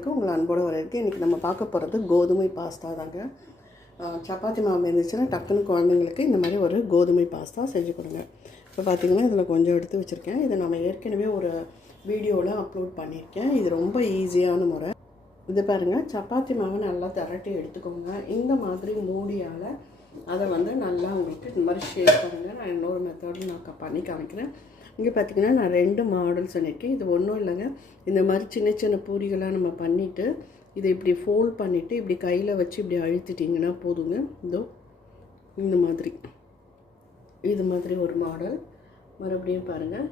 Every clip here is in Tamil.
சேனலுக்கு உங்களை அன்போடு வரவேற்கு இன்றைக்கி நம்ம பார்க்க போகிறது கோதுமை பாஸ்தா தாங்க. சப்பாத்தி மாவு இருந்துச்சுன்னா டக்குன்னு குழந்தைங்களுக்கு இந்த மாதிரி ஒரு கோதுமை பாஸ்தா செஞ்சு கொடுங்க. இப்போ பார்த்தீங்கன்னா இதில் கொஞ்சம் எடுத்து வச்சுருக்கேன். இதை நம்ம ஏற்கனவே ஒரு வீடியோவில் அப்லோட் பண்ணியிருக்கேன். இது ரொம்ப ஈஸியான முறை. இது பாருங்கள் சப்பாத்தி மாவை நல்லா திரட்டி எடுத்துக்கோங்க. இந்த மாதிரி மூடியால் அதை வந்து நல்லா உங்களுக்கு இந்த மாதிரி ஷேப் பண்ணுங்கள் நான் இன்னொரு மெத்தடில் நான் பண்ணி காமிக்கிறேன். இங்கே பார்த்தீங்கன்னா நான் ரெண்டு மாடல் சொல்லியிருக்கேன் இது ஒன்றும் இல்லைங்க. இந்த மாதிரி சின்ன சின்ன பூரிகளாக நம்ம பண்ணிவிட்டு இதை இப்படி ஃபோல்ட் பண்ணிவிட்டு இப்படி கையில் வச்சு இப்படி அழுத்திட்டிங்கன்னா போதுங்க. இதோ இந்த மாதிரி. இது மாதிரி ஒரு மாடல் மறுபடியும் பாருங்கள்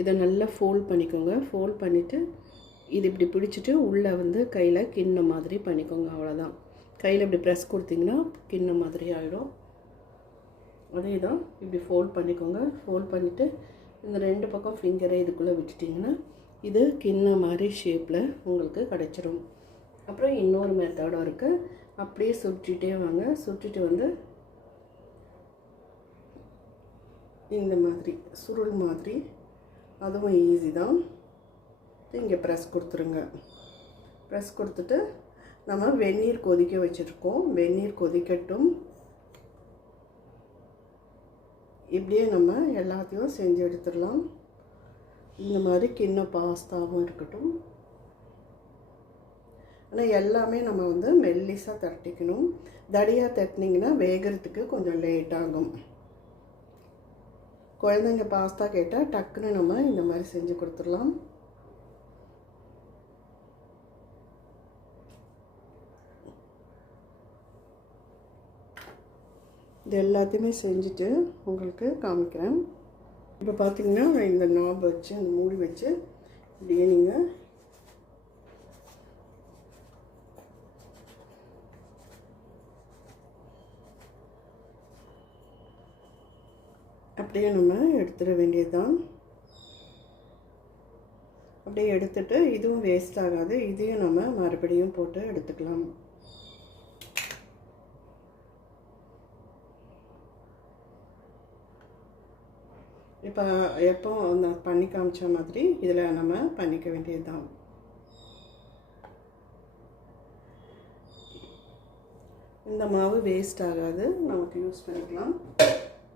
இதை நல்லா ஃபோல்ட் பண்ணிக்கோங்க. ஃபோல்ட் பண்ணிவிட்டு இது இப்படி பிடிச்சிட்டு உள்ளே வந்து கையில் கிண்ண மாதிரி பண்ணிக்கோங்க. அவ்வளோதான் கையில் இப்படி ப்ரெஸ் கொடுத்தீங்கன்னா கிண்ண மாதிரி ஆகிடும் அதே தான் இப்படி ஃபோல்ட் பண்ணிக்கோங்க. ஃபோல்ட் பண்ணிவிட்டு இந்த ரெண்டு பக்கம் ஃபிங்கரை இதுக்குள்ளே விட்டுட்டிங்கன்னா இது கிண்ண மாதிரி ஷேப்பில் உங்களுக்கு கிடச்சிரும். அப்புறம் இன்னொரு மெத்தடும் இருக்குது அப்படியே சுற்றிட்டே வாங்க. சுற்றிட்டு வந்து இந்த மாதிரி சுருள் மாதிரி. அதுவும் ஈஸி தான். இங்கே ப்ரெஸ் கொடுத்துருங்க. ப்ரெஸ் கொடுத்துட்டு நம்ம வெந்நீர் கொதிக்க வச்சுருக்கோம். வெந்நீர் கொதிக்கட்டும். இப்படியே நம்ம எல்லாத்தையும் செஞ்சு எடுத்துடலாம். இந்த மாதிரி கிண்ண பாஸ்தாவும் இருக்கட்டும். ஆனால் எல்லாமே நம்ம வந்து மெல்லிஸாக தட்டிக்கணும். தடியாக தட்டினீங்கன்னா வேகிறதுக்கு கொஞ்சம் லேட் ஆகும். குழந்தைங்க பாஸ்தா கேட்டால் டக்குன்னு நம்ம இந்த மாதிரி செஞ்சு கொடுத்துடலாம். இது எல்லாத்தையுமே செஞ்சுட்டு உங்களுக்கு காமிக்கிறேன். இப்போ பார்த்தீங்கன்னா இந்த நாப் வச்சு அந்த மூடி வச்சு இப்படியே நீங்கள் அப்படியே நம்ம எடுத்துட வேண்டியதுதான். அப்படியே எடுத்துட்டு இதுவும் வேஸ்ட் ஆகாது. இதையும் நம்ம மறுபடியும் போட்டு எடுத்துக்கலாம். இப்போ எப்போ நான் பண்ணி காமிச்ச மாதிரி இதில் நம்ம பண்ணிக்க வேண்டியது தான் இந்த மாவு வேஸ்ட் ஆகாது. நமக்கு யூஸ் பண்ணிக்கலாம்.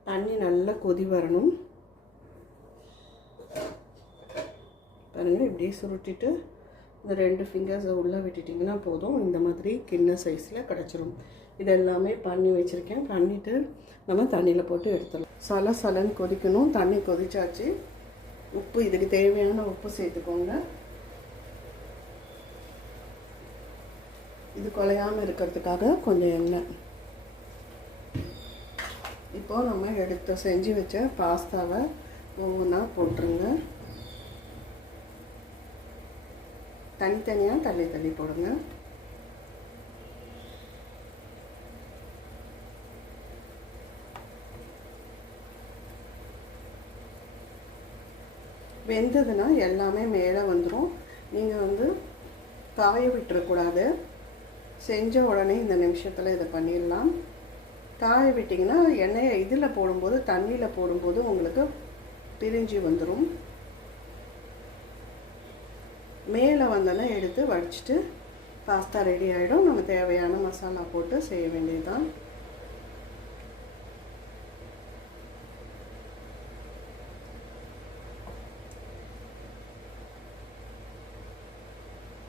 தண்ணி நல்லா கொதி வரணும். பாருங்கள் இப்படியே சுருட்டிட்டு இந்த ரெண்டு ஃபிங்கர்ஸை உள்ளே விட்டுட்டிங்கன்னா போதும். இந்த மாதிரி கிண்ண சைஸில் கிடச்சிரும். இது எல்லாமே பண்ணி வச்சுருக்கேன். பண்ணிவிட்டு நம்ம தண்ணியில் போட்டு எடுத்துடலாம். சல சலன்னு கொதிக்கணும். தண்ணி கொதிச்சாச்சு. உப்பு இதுக்கு தேவையான உப்பு சேர்த்துக்கோங்க. இது குலையாமல் இருக்கிறதுக்காக கொஞ்சம் எண்ணெய். இப்போது நம்ம எடுத்து செஞ்சு வச்ச பாஸ்தாவை ஒவ்வொன்றா போட்டுருங்க. தனித்தனியாக தள்ளி தள்ளி போடுங்க. வெந்ததுன்னா எல்லாமே மேலே வந்துடும் நீங்கள் வந்து காய விட்டுறக்கூடாது செஞ்ச உடனே இந்த நிமிஷத்தில் இதை பண்ணிடலாம். காய விட்டிங்கன்னா எண்ணெயை இதில் போடும்போது தண்ணியில் போடும்போது உங்களுக்கு பிரிஞ்சு வந்துடும் மேலே வந்தோன்னே எடுத்து வடிச்சிட்டு பாஸ்தா ரெடி ஆகிடும் நம்ம தேவையான மசாலா போட்டு செய்ய வேண்டியதுதான்.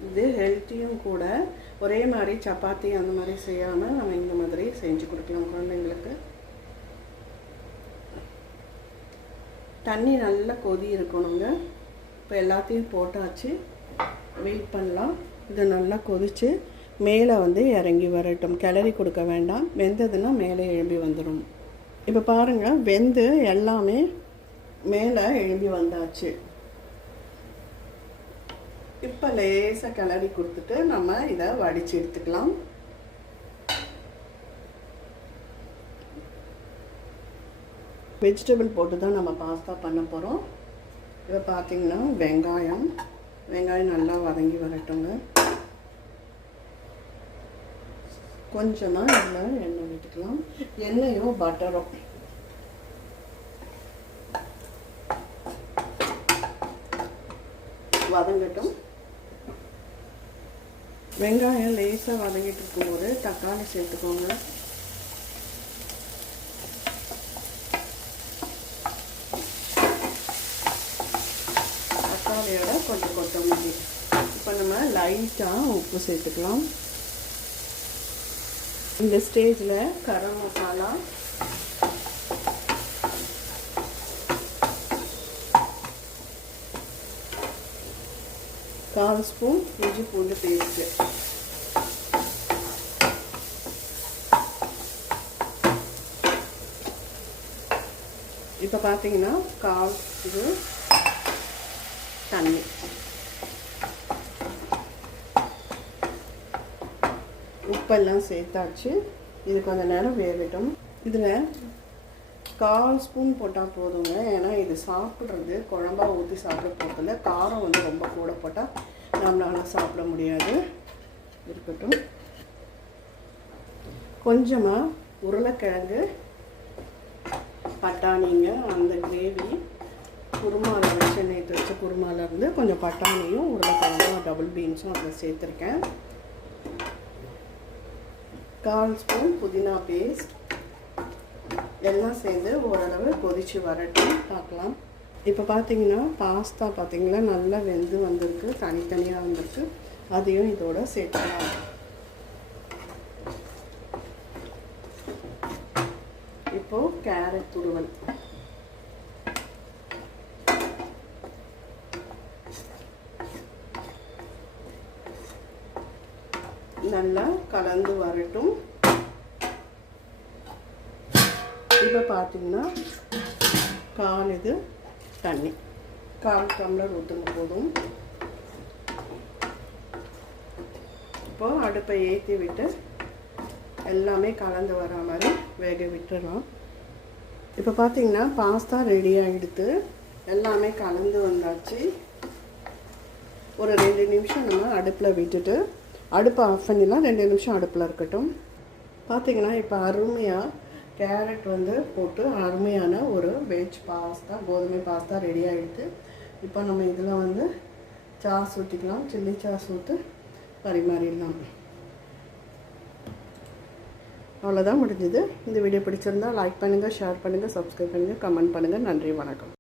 இது ஹெல்த்தியும் கூட. ஒரே மாதிரி சப்பாத்தி அந்த மாதிரி செய்யாமல் நம்ம இந்த மாதிரி செஞ்சு கொடுக்கலாம் குழந்தைங்களுக்கு. தண்ணி நல்லா கொதி இருக்கணுங்க. இப்போ எல்லாத்தையும் போட்டாச்சு. வெயிட் பண்ணலாம். இது நல்லா கொதித்து மேலே வந்து இறங்கி வரட்டும். கிளறி கொடுக்க வேண்டாம். வெந்ததுன்னா மேலே எழும்பி வந்துடும் இப்போ பாருங்கள் வெந்து எல்லாமே மேலே எழும்பி வந்தாச்சு. இப்போ லேசாக கிளறி கொடுத்துட்டு நம்ம இதை வடித்து எடுத்துக்கலாம். வெஜிடபிள் போட்டு தான் நம்ம பாஸ்தா பண்ண போகிறோம் இதை பார்த்தீங்கன்னா வெங்காயம் வெங்காயம் நல்லா வதங்கி வரட்டுங்க. கொஞ்சமாக இதில் எண்ணெய் விட்டுக்கலாம். எண்ணெயோ பட்டரும் வதங்கட்டும். வெங்காயம் லேசாக வதங்கிட்டு இருக்கும்போது தக்காளி சேர்த்துக்கோங்க தக்காளியோட கொஞ்சம் கொத்தமல்லி. இப்போ நம்ம லைட்டாக உப்பு சேர்த்துக்கலாம். இந்த ஸ்டேஜில் கரம் மசாலா. கால் ஸ்பூன் இஞ்சி பூண்டு பேஸ்ட்டு. இப்போ பார்த்தீங்கன்னா கால் இது தண்ணி. உப்பெல்லாம் சேர்த்தாச்சு. இது கொஞ்சம் நேரம் வேகட்டும். இதில் கால் ஸ்பூன் போட்டால் போதுங்க. ஏன்னா இது சாப்பிட்றது குழம்பா ஊற்றி சாப்பிட போகிறதில்ல காரம் வந்து ரொம்ப கூட போட்டால் நம்மளால் சாப்பிட முடியாது. இருக்கட்டும். கொஞ்சமாக உருளைக்கிழங்கு பட்டாணிங்க அந்த கிரேவி குருமாவில் வச்சு நேற்று வச்ச குருமாவிலேருந்து கொஞ்சம் பட்டாணியும் உருளைக்கிழங்கும் டபுள் பீன்ஸும் அதில் சேர்த்துருக்கேன். கால் ஸ்பூன் புதினா பேஸ்ட் எல்லாம் சேர்ந்து ஓரளவு கொதித்து வரட்டும். பார்க்கலாம். இப்போ பார்த்தீங்கன்னா பாஸ்தா பார்த்திங்களா நல்லா வெந்து வந்திருக்கு. தனித்தனியாக வந்திருக்கு. அதையும் இதோட சேர்த்துக்கலாம் இப்போது கேரட் துருவல். நல்லா கலந்து வரட்டும். இப்போ பார்த்தீங்கன்னா கால் இது தண்ணி. கால் டம்ளர் ஊற்றுங்க போதும். இப்போ அடுப்பை ஏற்றி விட்டு எல்லாமே கலந்து வர மாதிரி வேக விட்டுறலாம். இப்போ பார்த்தீங்கன்னா பாஸ்தா ரெடி ஆகிடுத்து எல்லாமே கலந்து வந்தாச்சு. ஒரு ரெண்டு நிமிஷம் நம்ம அடுப்பில் விட்டுட்டு அடுப்பை ஆஃப் பண்ணிடலாம் ரெண்டு நிமிஷம் அடுப்பில் இருக்கட்டும். பார்த்தீங்கன்னா இப்போ அருமையாக கேரட் வந்து போட்டு அருமையான ஒரு வெஜ் பாஸ்தா கோதுமை பாஸ்தா ரெடி ஆகிடுது இப்போ நம்ம இதில் வந்து சாஸ் ஊற்றிக்கலாம் சில்லி சாஸ் ஊற்று பரிமாறிடலாம் அவ்வளோதான் முடிஞ்சுது. இந்த வீடியோ பிடிச்சிருந்தா லைக் பண்ணுங்கள் ஷேர் பண்ணுங்கள் சப்ஸ்கிரைப் பண்ணுங்கள் கமெண்ட் பண்ணுங்கள் நன்றி வணக்கம்.